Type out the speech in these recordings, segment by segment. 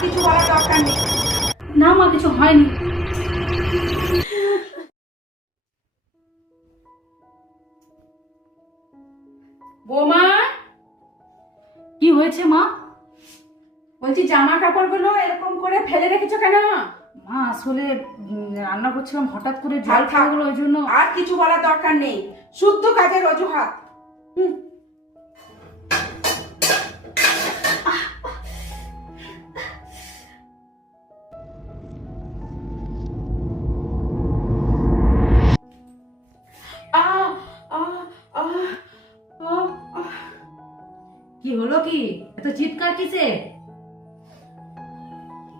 কিছু বলার দরকার নেই। না মা, কিছু হয়নি। বৌমা, কি হয়েছে মা? বলছি জামা কাপড়গুলো এরকম করে ফেলে রেখেছো কেন? মা আসলে রান্না করছিলাম, হঠাৎ করে জল থাক, থাক। খেয়ে গেলো, ওই জন্য। আর কিছু বলার দরকার নেই, শুদ্ধ কাজের অজুহাত। হুম। আহ, আহ, আহ, আহ, আহ। কি হলো, কি এত চিৎকার কিসে?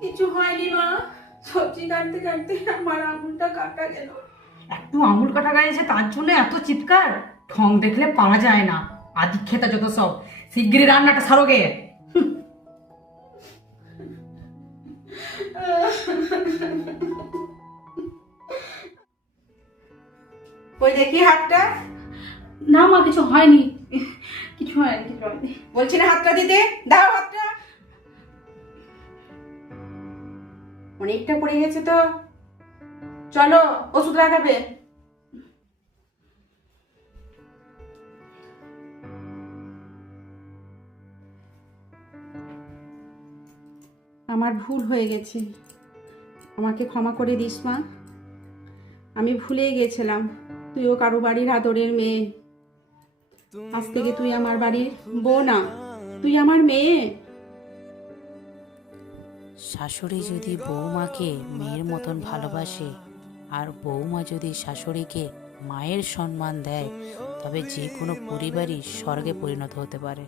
কিছু হয়নি মা, সবজি কাটতে কাটতে আমার আঙুলটা কাটা গেল। একটু আঙুল কাটা গেছে তার জন্য এত চিৎকার? ঠং দেখলে পারা যায় না, আদি খেতা যত সব। শিগগিরই রান্নাটা সারোগে। ওই দেখি হাতটা। না মা, কিছু হয়নি, কিছু হয়নি, কিছু হয়নি। বলছি না হাতটা দিতে, দাও হাতটা। অনেকটা পড়ে গেছে তো, চলো ওষুধ লাগাবে। আমার ভুল হয়ে গেছে, আমাকে ক্ষমা করে দিস মা। আমি ভুলেই গেছিলাম তুইও কারো বাড়ির আদরের মেয়ে। আজ থেকে তুই আমার বাড়ির বউ না, তুই আমার মেয়ে। শাশুড়ি যদি বৌমাকে মেয়ের মতন ভালোবাসে আর বৌমা যদি শাশুড়িকে মায়ের সম্মান দেয়, তবে যে কোনো পরিবারই স্বর্গে পরিণত হতে পারে।